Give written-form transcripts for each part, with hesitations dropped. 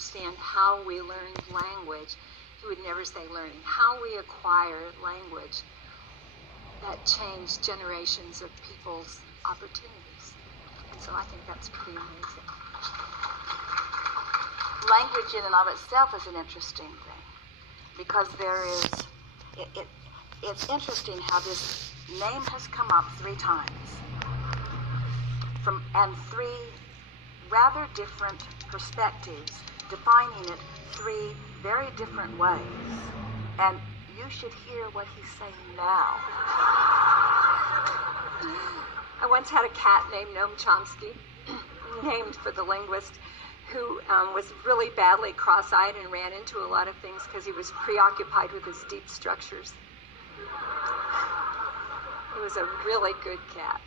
understand how we learned language. He would never say learning, how we acquire language that changed generations of people's opportunities. And so I think that's pretty amazing. Language in and of itself is an interesting thing, because it's interesting how this name has come up 3 times and 3 rather different perspectives, defining it 3 very different ways. And you should hear what he's saying now. I once had a cat named Noam Chomsky, named for the linguist, who was really badly cross-eyed and ran into a lot of things because he was preoccupied with his deep structures. He was a really good cat.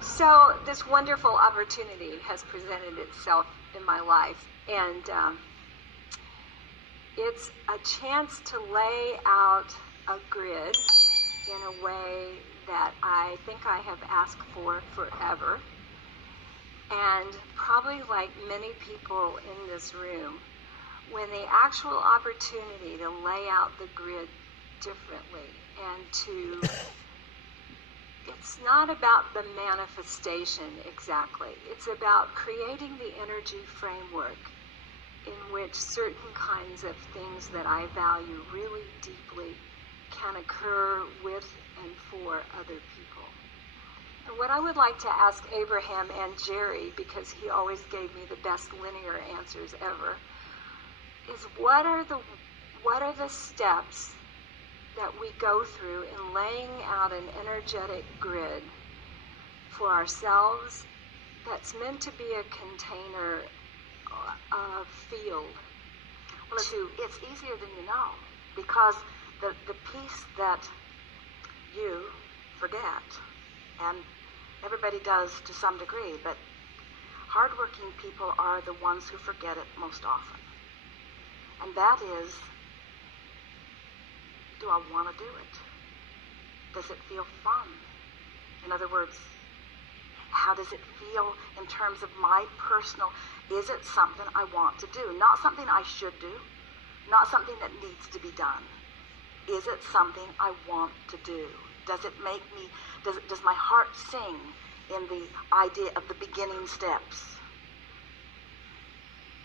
So this wonderful opportunity has presented itself in my life, and it's a chance to lay out a grid in a way that I think I have asked for forever. And probably like many people in this room, when the actual opportunity to lay out the grid differently and to, it's not about the manifestation exactly. It's about creating the energy framework in which certain kinds of things that I value really deeply can occur with and for other people. And what I would like to ask Abraham and Jerry, because he always gave me the best linear answers ever, is what are the steps that we go through in laying out an energetic grid for ourselves that's meant to be a container, a field? Well, it's easier than you know, because the piece that you forget, and everybody does to some degree, but hardworking people are the ones who forget it most often. And that is, do I want to do it? Does it feel fun? In other words, how does it feel in terms of my personal, is it something I want to do? Not something I should do, not something that needs to be done. Is it something I want to do? Does it make me, does my heart sing in the idea of the beginning steps?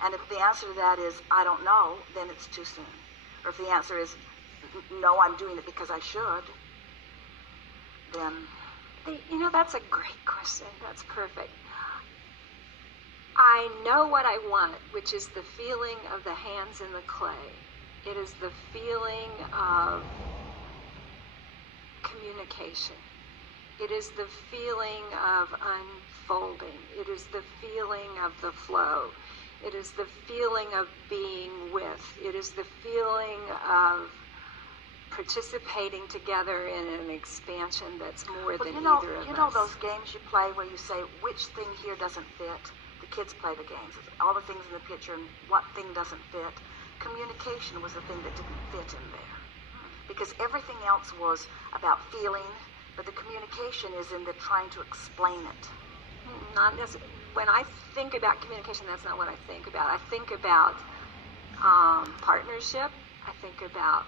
And if the answer to that is, I don't know, then it's too soon. Or if the answer is, no, I'm doing it because I should, then... You know, that's a great question. That's perfect. I know what I want, which is the feeling of the hands in the clay. It is the feeling of communication. It is the feeling of unfolding. It is the feeling of the flow. It is the feeling of being with. It is the feeling of participating together in an expansion that's more than either of us. You know those games you play where you say, which thing here doesn't fit? The kids play the games. It's all the things in the picture and what thing doesn't fit. Communication was the thing that didn't fit in there. Because everything else was about feeling, but the communication is in the trying to explain it. Not necessarily. When I think about communication, that's not what I think about. I think about partnership. I think about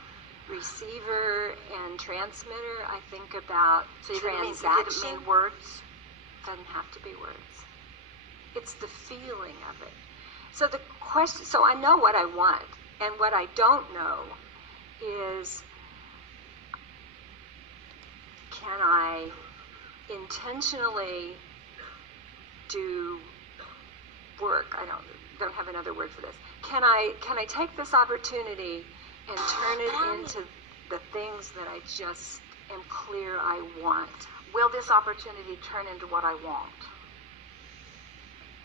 receiver and transmitter. I think about transaction. Did it mean words? Doesn't have to be words. It's the feeling of it. So the question. So I know what I want, and what I don't know is, can I intentionally do work? I don't have another word for this. Can I take this opportunity and turn it into the things that I just am clear I want? Will this opportunity turn into what I want?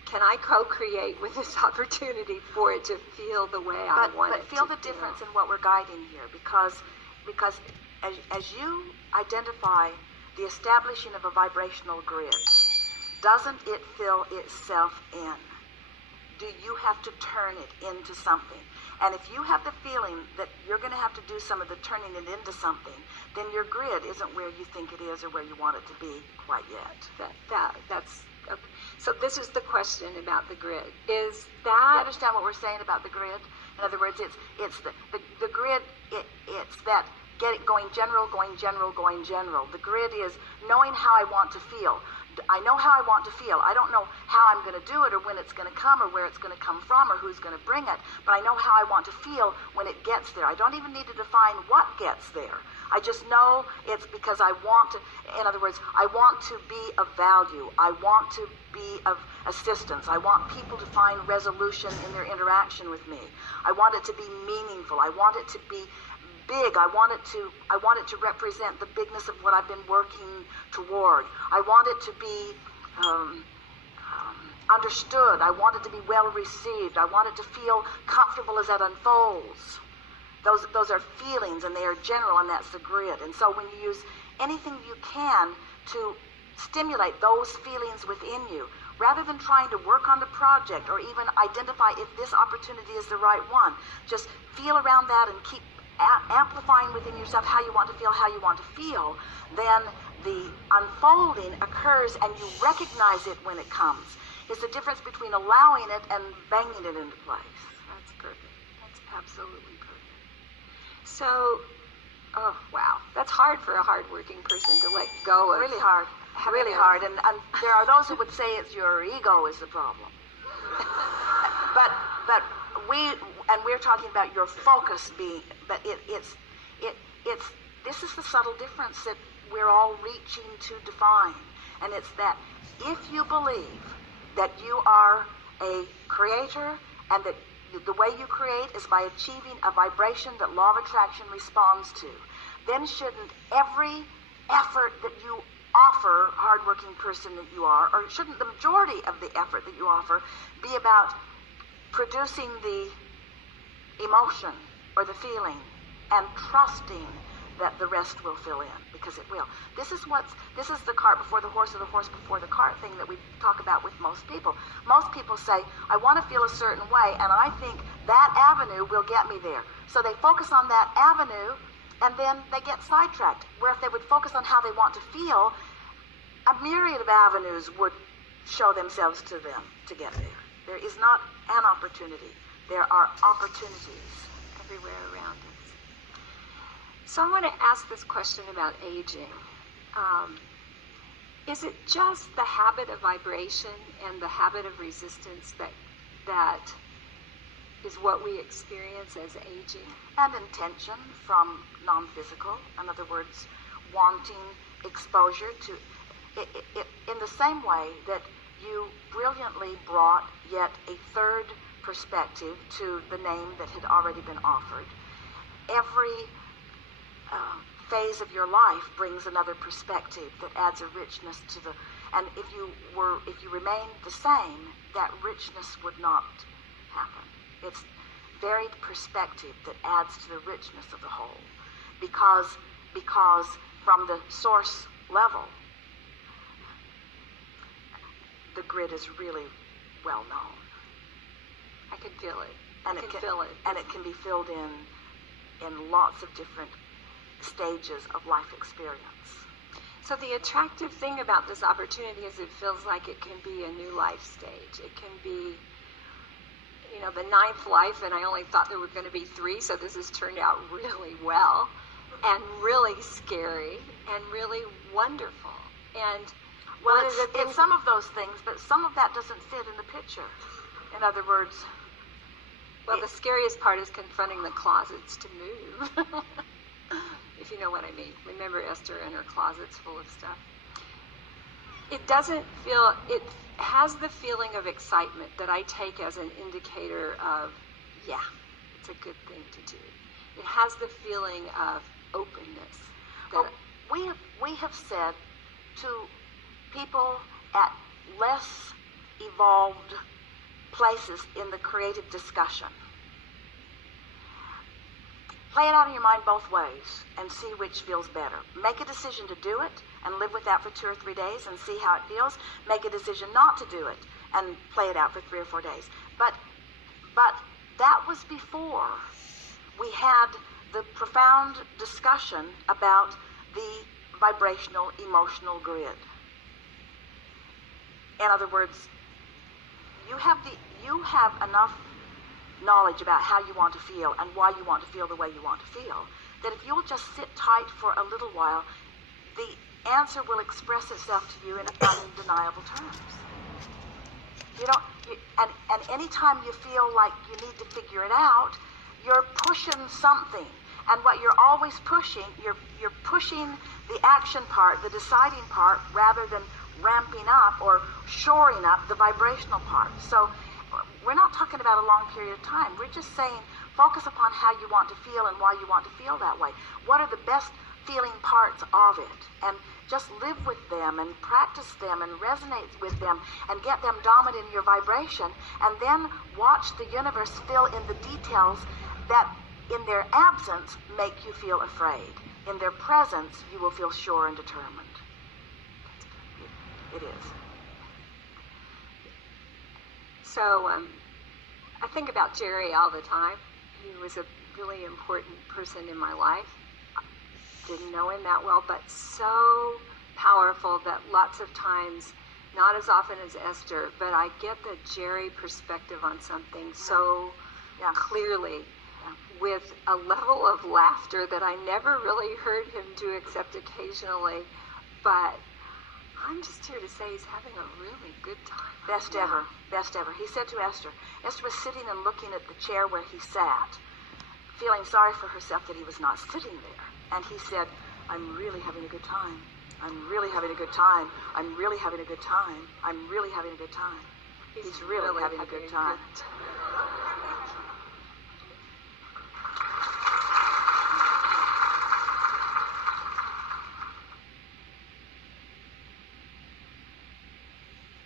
Can I co-create with this opportunity for it to feel the way I want it to feel? But feel the difference in what we're guiding here, because as you identify the establishing of a vibrational grid, doesn't it fill itself in? Do you have to turn it into something? And if you have the feeling that you're going to have to do some of the turning it into something, then your grid isn't where you think it is or where you want it to be quite yet. That's Okay. So this is the question about the grid. Is You that understand what we're saying about the grid? In other words, it's the grid. It's that going general, going general, going general. The grid is knowing how I want to feel. I know how I want to feel. I don't know how I'm going to do it or when it's going to come or where it's going to come from or who's going to bring it, but I know how I want to feel when it gets there. I don't even need to define what gets there. I just know it's because I want to, in other words, I want to be of value. I want to be of assistance. I want people to find resolution in their interaction with me. I want it to be meaningful. I want it to be big. I want it to represent the bigness of what I've been working toward. I want it to be understood. I want it to be well received. I want it to feel comfortable as that unfolds. Those are feelings, and they are general, and that's the grid. And so when you use anything you can to stimulate those feelings within you, rather than trying to work on the project or even identify if this opportunity is the right one, just feel around that and keep amplifying within yourself how you want to feel, then the unfolding occurs and you recognize it when it comes. It's the difference between allowing it and banging it into place. That's perfect. That's absolutely perfect. So, oh wow, that's hard for a hardworking person to let go of. Really hard. Really hard. And there are those who would say it's your ego is the problem. but we're talking about your focus being, but it's this is the subtle difference that we're all reaching to define. And it's that if you believe that you are a creator and that the way you create is by achieving a vibration that law of attraction responds to, then shouldn't every effort that you offer, hardworking person that you are, or shouldn't the majority of the effort that you offer be about producing the emotion or the feeling and trusting that the rest will fill in, because it will. This is the cart before the horse, or the horse before the cart thing that we talk about with most people. Most people say, I want to feel a certain way, and I think that avenue will get me there. So they focus on that avenue, and then they get sidetracked. Where if they would focus on how they want to feel, a myriad of avenues would show themselves to them to get there. There is not an opportunity. There are opportunities everywhere around us. So I want to ask this question about aging. Is it just the habit of vibration and the habit of resistance that is what we experience as aging? And intention from non-physical, in other words, wanting exposure to, in the same way that you brilliantly brought yet a third perspective to the name that had already been offered. Every phase of your life brings another perspective that adds a richness to the, and if you remained the same, that richness would not happen. It's varied perspective that adds to the richness of the whole, because from the source level, the grid is really well known. I can feel it. And it can be filled in lots of different stages of life experience. So the attractive thing about this opportunity is it feels like it can be a new life stage. It can be, the 9th life, and I only thought there were going to be 3, so this has turned out really well, and really scary, and really wonderful. And well, it's some of those things, but some of that doesn't fit in the picture. In other words, well, the scariest part is confronting the closets to move. If you know what I mean. Remember Esther and her closets full of stuff. It has the feeling of excitement that I take as an indicator of, yeah, it's a good thing to do. It has the feeling of openness. We have said to people at less evolved places in the creative discussion, play it out in your mind both ways and see which feels better. Make a decision to do it and live with that for 2 or 3 days and see how it feels. Make a decision not to do it and play it out for 3 or 4 days. But that was before we had the profound discussion about the vibrational emotional grid. In other words, you have enough knowledge about how you want to feel and why you want to feel the way you want to feel, that if you'll just sit tight for a little while, the answer will express itself to you in undeniable terms. And anytime you feel like you need to figure it out, you're pushing something. And what you're always pushing, you're pushing the action part, the deciding part, rather than ramping up or shoring up the vibrational part. So we're not talking about a long period of time. We're just saying focus upon how you want to feel and why you want to feel that way. What are the best feeling parts of it? And just live with them and practice them and resonate with them and get them dominant in your vibration, and then watch the universe fill in the details that in their absence make you feel afraid. In their presence, you will feel sure and determined. It is. So I think about Jerry all the time. He was a really important person in my life. Didn't know him that well, but so powerful that lots of times, not as often as Esther, but I get the Jerry perspective on something so clearly, with a level of laughter that I never really heard him do except occasionally. But I'm just here to say he's having a really good time. Best ever. Best ever. He said to Esther, Esther was sitting and looking at the chair where he sat, feeling sorry for herself that he was not sitting there. And he said, I'm really having a good time. I'm really having a good time. I'm really having a good time. I'm really having a good time. He's really having a good time.